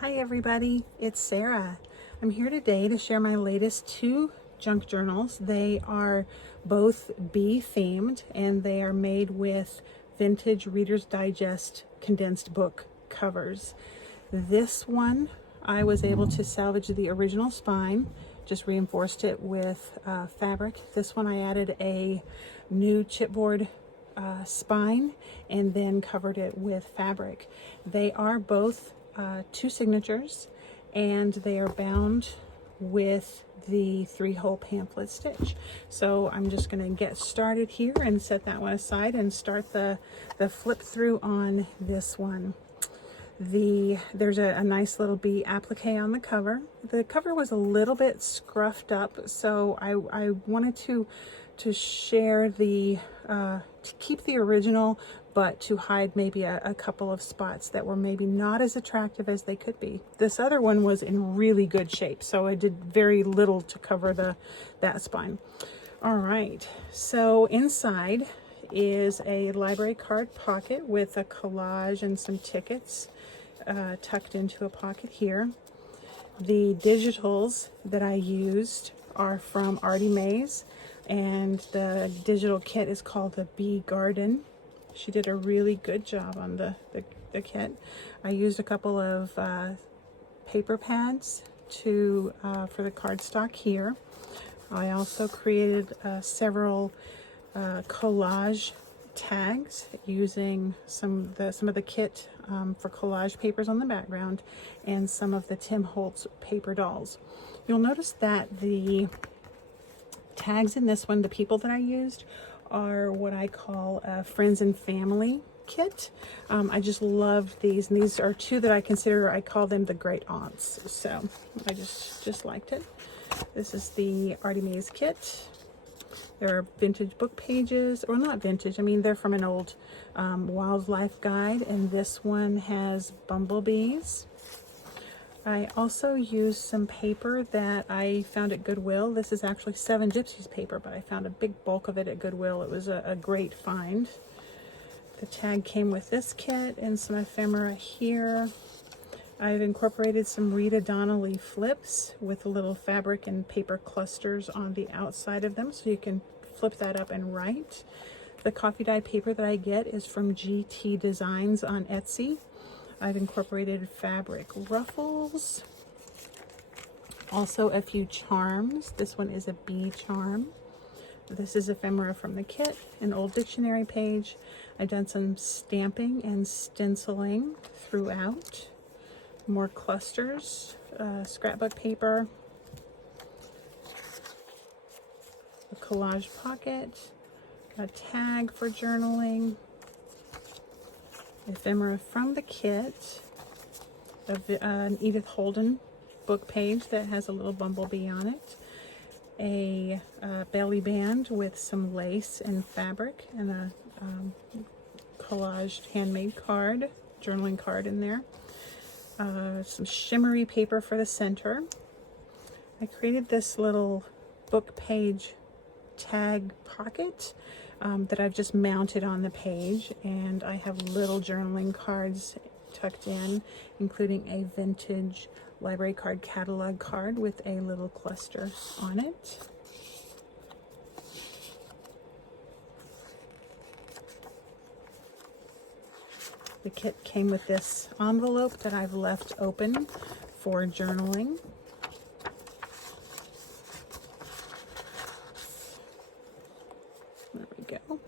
Hi everybody, it's Sarah. I'm here today to share my latest two junk journals. They are both bee themed and they are made with vintage Reader's Digest condensed book covers. This one I was able to salvage the original spine, just reinforced it with fabric. This one I added a new chipboard spine and then covered it with fabric. They are both two signatures and they are bound with the 3-hole pamphlet stitch. So I'm just going to get started here and set that one aside and start the flip through on this one. There's a nice little bee applique on the cover. The cover was a little bit scruffed up, so I wanted to share to keep the original, but to hide maybe a couple of spots that were maybe not as attractive as they could be. This other one was in really good shape, so I did very little to cover that spine. All right, so inside is a library card pocket with a collage and some tickets tucked into a pocket here. The digitals that I used are from ArtyMaze, and the digital kit is called the Bee Garden. She did a really good job on the kit. I used a couple of paper pads for the cardstock here. I also created several collage tags using some of the kit for collage papers on the background and some of the Tim Holtz paper dolls. You'll notice that the tags in this one, the people that I used, are what I call a friends and family kit. I just love these, and these are two that I call them the great aunts. So I just liked it. This is the ArtyMaze kit. There are vintage book pages, or not vintage, I mean they're from an old wildlife guide, and this one has bumblebees. I also used some paper that I found at Goodwill. This is actually Seven Gypsies paper, but I found a big bulk of it at Goodwill. It was a great find. The tag came with this kit and some ephemera here. I've incorporated some Rita Donnelly flips with little fabric and paper clusters on the outside of them, so you can flip that up and write. The coffee dye paper that I get is from GTDesigns on Etsy. I've incorporated fabric ruffles, also a few charms. This one is a bee charm. This is ephemera from the kit, an old dictionary page. I've done some stamping and stenciling throughout. More clusters, scrapbook paper, a collage pocket, a tag for journaling, ephemera from the kit, an Edith Holden book page that has a little bumblebee on it, a belly band with some lace and fabric, and a collaged handmade card, journaling card in there. Some shimmery paper for the center. I created this little book page tag pocket that I've just mounted on the page, and I have little journaling cards tucked in, including a vintage library card catalog card with a little cluster on it. The kit came with this envelope that I've left open for journaling. There we go.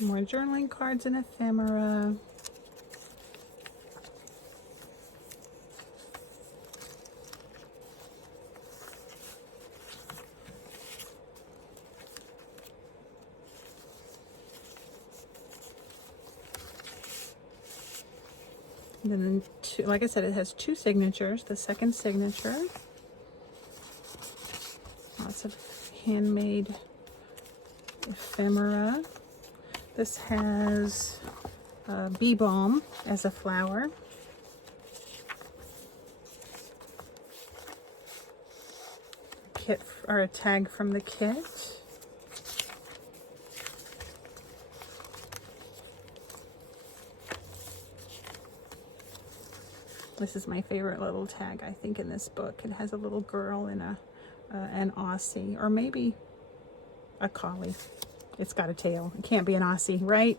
More journaling cards and ephemera. And then, like I said, it has two signatures. The second signature, lots of handmade ephemera. This has bee balm as a flower. Kit, or a tag from the kit. This is my favorite little tag, I think, in this book. It has a little girl and an Aussie, or maybe a collie. It's got a tail. It can't be an Aussie, right?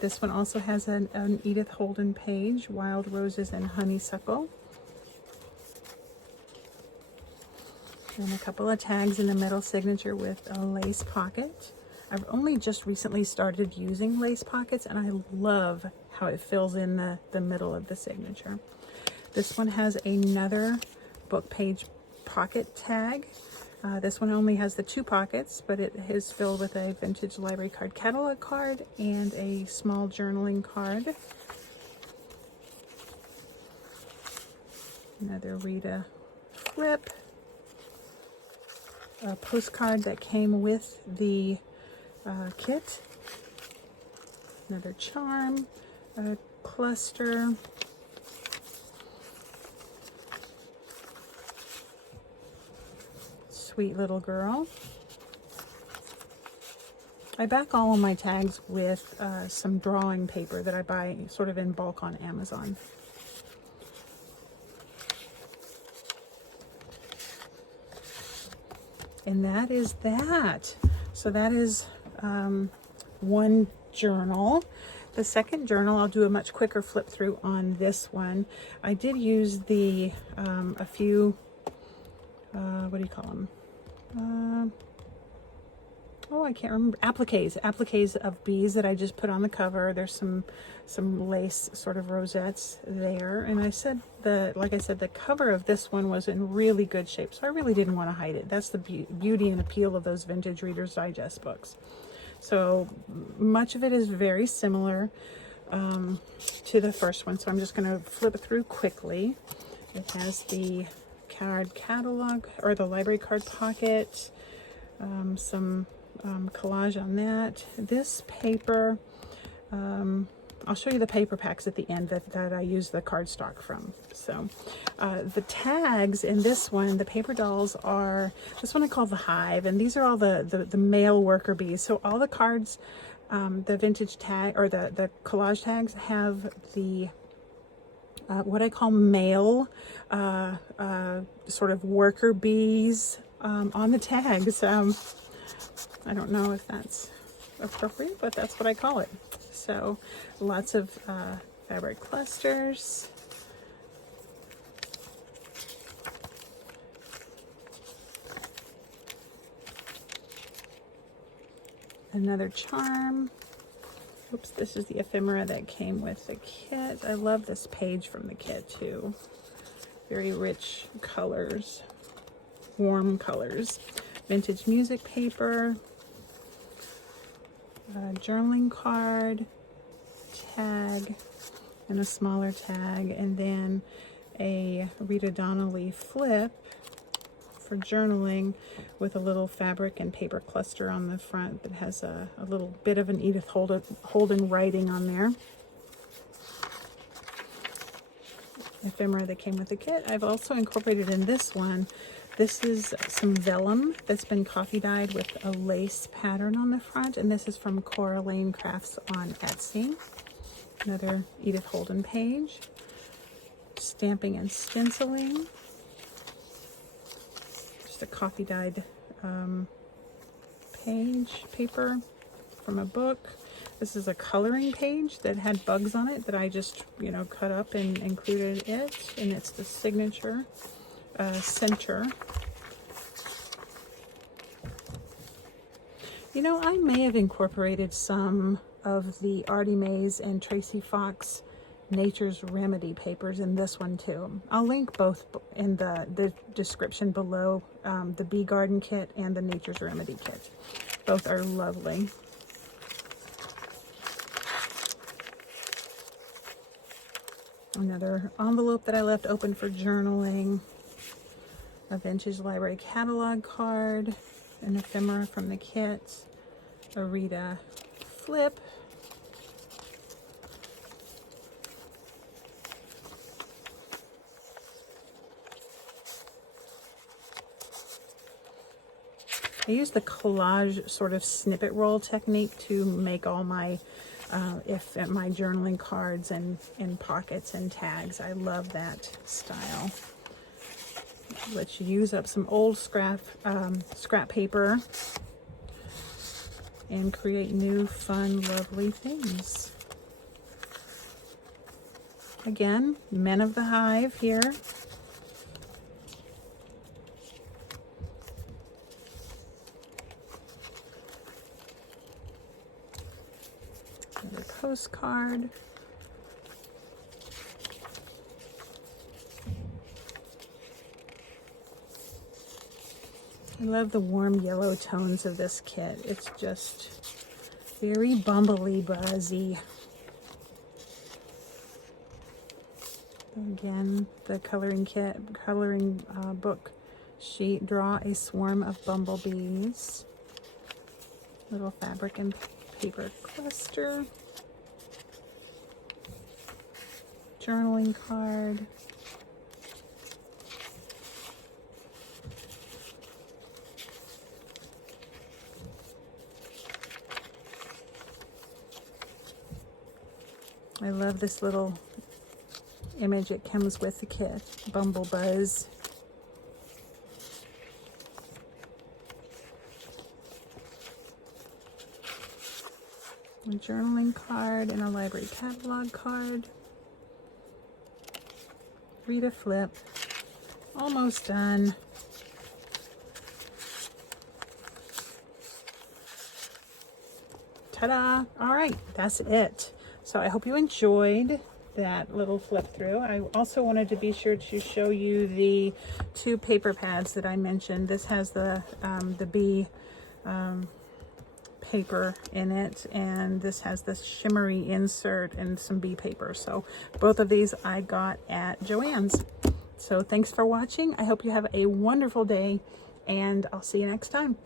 This one also has an Edith Holden page, Wild Roses and Honeysuckle. And a couple of tags in the middle signature with a lace pocket. I've only just recently started using lace pockets, and I love how it fills in the middle of the signature. This one has another book page pocket tag. This one only has the 2 pockets, but it is filled with a vintage library card catalog card and a small journaling card. Another Rita flip. A postcard that came with the kit. Another charm, a cluster. Sweet little girl. I back all of my tags with some drawing paper that I buy sort of in bulk on Amazon. And that is that. So that is one journal. The second journal, I'll do a much quicker flip through on this one. I did use the a few what do you call them? Oh, I can't remember. Appliques of bees that I just put on the cover. There's some lace sort of rosettes there. And I said like I said, the cover of this one was in really good shape, so I really didn't want to hide it. That's the beauty and appeal of those vintage Reader's Digest books. So much of it is very similar to the first one. So I'm just going to flip it through quickly. It has the card catalog, or the library card pocket, some collage on that. This paper, I'll show you the paper packs at the end that I use the cardstock from. So the tags in this one, the paper dolls are, this one I call the Hive, and these are all the male worker bees. So all the cards, the vintage tag, or the collage tags, have the what I call male sort of worker bees on the tags. I don't know if that's appropriate, but that's what I call it. So lots of fabric clusters. Another charm. Oops, this is the ephemera that came with the kit. I love this page from the kit too. Very rich colors, warm colors. Vintage music paper, journaling card, tag, and a smaller tag, and then a Rita Donnelly flip for journaling with a little fabric and paper cluster on the front that has a little bit of an Edith Holden writing on there. Ephemera that came with the kit. I've also incorporated in this one, this is some vellum that's been coffee dyed with a lace pattern on the front, and this is from Cora Lane Crafts on Etsy. Another Edith Holden page. Stamping and stenciling. Just a coffee dyed paper from a book. This is a coloring page that had bugs on it that I just, cut up and included it, and it's the signature center. I may have incorporated some of the ArtyMaze and Tracy Fox Nature's Remedy papers in this one too. I'll link both in the description below, the Bee Garden kit and the Nature's Remedy kit. Both are lovely. Another envelope that I left open for journaling. A vintage library catalog card. An ephemera from the kit. A Rita flip. I use the collage sort of snippet roll technique to make all my my journaling cards and pockets and tags. I love that style. Let's use up some old scrap paper and create new, fun, lovely things. Again, Men of the Hive here. Another postcard. I love the warm yellow tones of this kit. It's just very bumbly buzzy. Again, the coloring book sheet. Draw a swarm of bumblebees. Little fabric and paper cluster. Journaling card. I love this little image it comes with the kit, Bumble Buzz. A journaling card and a library catalog card. Read a flip. Almost done. Ta-da! All right, that's it. So I hope you enjoyed that little flip through. I also wanted to be sure to show you the 2 paper pads that I mentioned. This has the bee paper in it, and this has this shimmery insert and some bee paper. So both of these I got at Joann's. So thanks for watching. I hope you have a wonderful day, and I'll see you next time.